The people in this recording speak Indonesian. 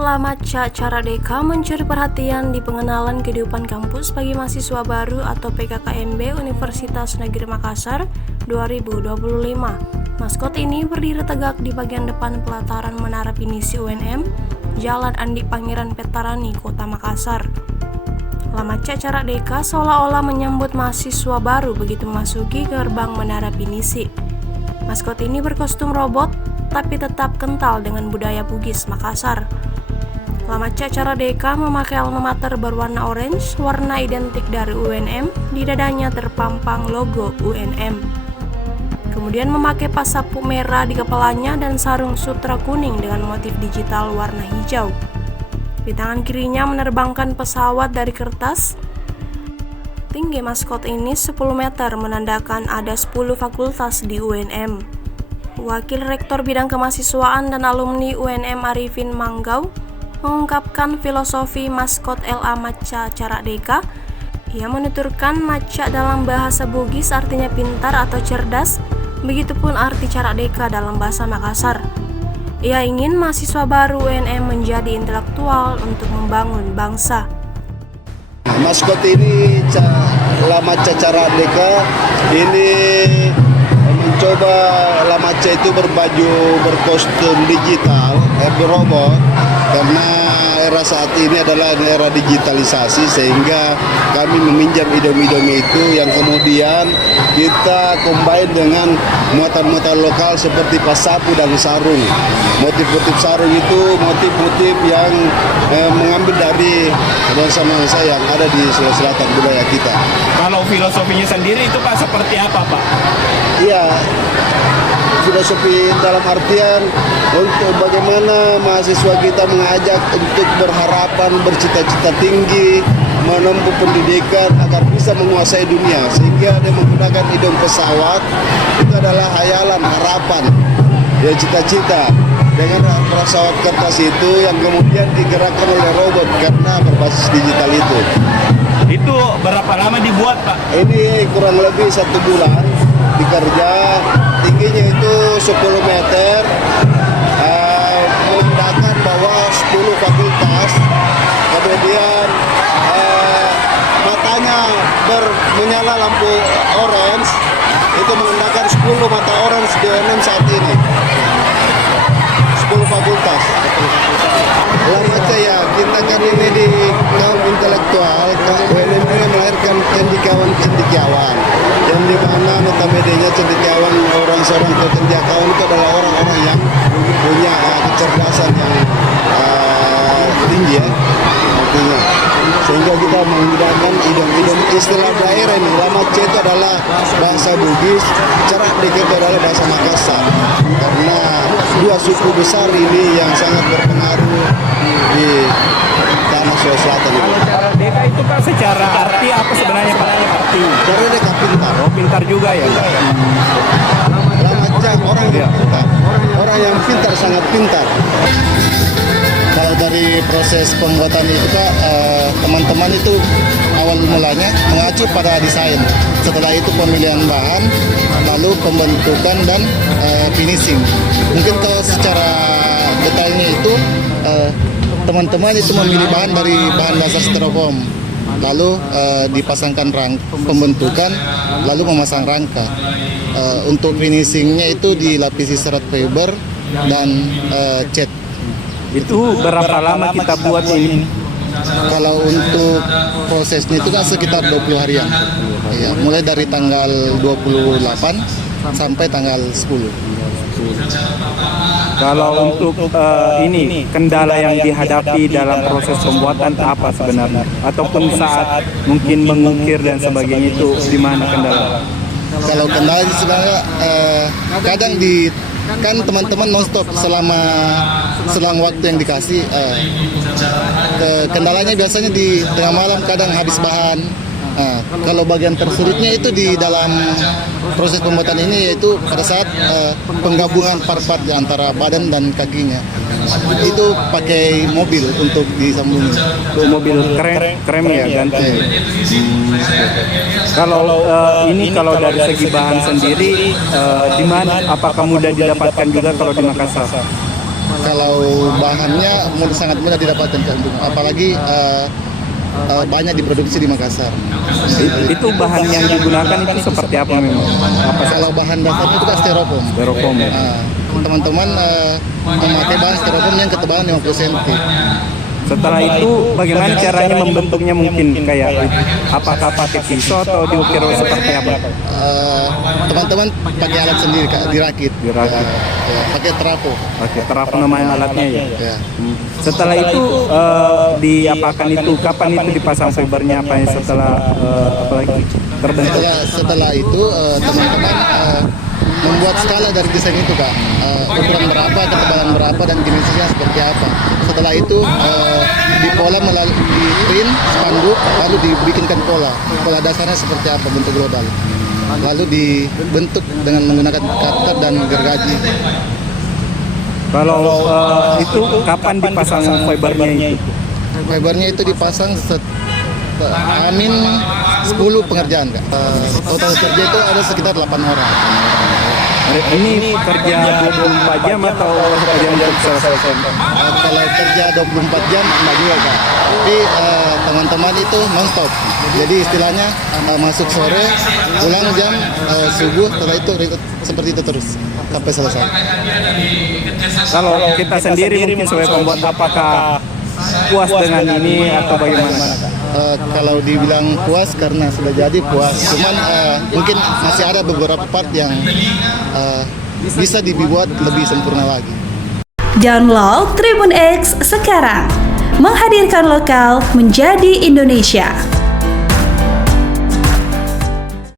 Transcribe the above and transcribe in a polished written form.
Lamaca Cara Deka mencuri perhatian di pengenalan kehidupan kampus bagi mahasiswa baru atau PKKMB Universitas Negeri Makassar 2025. Maskot ini berdiri tegak di bagian depan pelataran Menara Pinisi UNM, Jalan Andi Pangeran Petarani, Kota Makassar. Lamaca Cara Deka seolah-olah menyambut mahasiswa baru begitu memasuki gerbang Menara Pinisi. Maskot ini berkostum robot tapi tetap kental dengan budaya Bugis Makassar. Lamaca Cara Deka memakai alma mater berwarna orange, warna identik dari UNM, di dadanya terpampang logo UNM. Kemudian memakai pas sapu merah di kepalanya dan sarung sutra kuning dengan motif digital warna hijau. Di tangan kirinya menerbangkan pesawat dari kertas. Tinggi maskot ini 10 meter menandakan ada 10 fakultas di UNM. Wakil Rektor Bidang Kemahasiswaan dan Alumni UNM Arifin Manggau mengungkapkan filosofi maskot Lamaca Cara Deka. Ia menuturkan maca dalam bahasa Bugis artinya pintar atau cerdas, begitupun arti Cara Deka dalam bahasa Makassar. Ia ingin mahasiswa baru UNM menjadi intelektual untuk membangun bangsa. Maskot ini Lamaca Cara Deka ini mencoba Lamaca itu berkostum digital, robot, karena era saat ini adalah era digitalisasi, sehingga kami meminjam idiom-idiom itu yang kemudian kita combine dengan muatan-muatan lokal seperti pasapu dan sarung. Motif-motif sarung itu motif-motif yang mengambil dari bangsa-bangsa yang ada di Sulawesi Selatan, budaya kita. Kalau filosofinya sendiri itu Pak seperti apa Pak? Iya, filosofi dalam artian untuk bagaimana mahasiswa kita mengajak untuk berharapan, bercita-cita tinggi, menempuh pendidikan agar bisa menguasai dunia, sehingga dia menggunakan idiom pesawat. Itu adalah hayalan, harapan, ya cita-cita dengan pesawat kertas itu yang kemudian digerakkan oleh robot karena berbasis digital itu. Itu berapa lama dibuat Pak? Ini kurang lebih 1 bulan dikerja, tingginya itu 10 meter, menandakan bahwa 10 fakultas, kemudian matanya menyala lampu orange, itu menandakan 10 mata orange di UNM saat ini. 10 fakultas. Lamaca ya, kita kan ini di kaum intelektual, UNM ini melahirkan cendekiawan, yang di mana notabene cendekiawan, seorang cendekiawan itu adalah orang-orang yang punya kecerdasan yang tinggi ya, artinya. Sehingga kita menggunakan idiom-idiom istilah daerah ini. Lamaca itu adalah bahasa Bugis, Cara Deka itu adalah bahasa Makassar. Karena dua suku besar ini yang sangat berpengaruh di tanah Sulawesi Selatan. Kalau Cara Deka itu Pak secara arti apa sebenarnya Pak? Arti Cara Deka pintar. Oh, pintar juga ya. Lamaca orang yang pintar. Orang yang pintar, sangat pintar. Kalau dari proses pembuatan itu Pak, teman-teman itu awal mulanya mengacu pada desain. Setelah itu pemilihan bahan, lalu pembentukan dan finishing. Mungkin kalau secara detailnya itu teman-teman itu memilih bahan dari bahan dasar styrofoam, lalu dipasangkan pembentukan, lalu memasang rangka. Untuk finishingnya itu dilapisi serat fiber dan cat. Itu berapa lama kita buat ini? Kalau untuk prosesnya itu kan sekitar 20 harian. Ya, mulai dari tanggal 28 sampai tanggal 10. Kalau untuk ini kendala yang dihadapi dalam proses pembuatan apa sebenarnya? Ataupun saat mungkin mengukir dan sebagainya itu di mana kendala? Kalau kendala sebenarnya kadang kan teman-teman nonstop selang waktu yang dikasih. Kendalanya biasanya di tengah malam kadang habis bahan. Kalau bagian tersulitnya itu di dalam proses pembuatan ini, yaitu pada saat penggabungan part-part antara badan dan kakinya. Itu pakai mobil untuk disambungin. Mobil krem ya ganti. Kalau ini kalau dari segi bahan sendiri di mana? Apakah mudah didapatkan juga kalau di Makassar? Kalau bahannya sangat mudah didapatkan Kak, apalagi banyak diproduksi di Makassar. Itu bahan yang digunakan itu seperti apa memang? Apa Kalau bahan dasarnya itu kan styrofoam. styrofoam ya? Teman-teman memakai bahan styrofoam yang ketebalan 50 cm. Setelah itu bagaimana caranya membentuknya, mungkin kayak apakah pakai pisau atau diukir seperti apa? Teman-teman pakai alat sendiri Kak, dirakit. Dirakit. Pakai terapo. Oke, terapa namanya alatnya ya. Ya. Setelah itu diapakan itu, kapan itu dipasang fibernya, apa yang setelah apalagi terbentuk? Setelah itu teman-teman membuat skala dari desain itu Kak, ukuran berapa, ketebalan berapa, dan dimensinya seperti apa. Setelah itu dipola melalui di print spanduk, lalu dibikinkan pola dasarnya seperti apa, bentuk global, lalu dibentuk dengan menggunakan cutter dan gergaji. Kalau itu kapan dipasang fibernya itu? Fibernya itu dipasang amin 10 pengerjaan Kak. Total kerja itu ada sekitar 8 orang. Ini kerja 24 jam atau kerja untuk selesai? Kalau kerja 24 jam enggak juga Kak. Tapi teman-teman itu non-stop. Jadi istilahnya masuk sore, pulang jam subuh, setelah itu seperti itu terus sampai selesai. Kalau kita sendiri mungkin sebagai pembuat, apakah puas dengan ini atau bagaimana? Kalau dibilang puas karena sudah jadi puas, cuman mungkin masih ada beberapa part yang bisa dibuat lebih sempurna lagi. Download Tribun X sekarang, menghadirkan lokal menjadi Indonesia.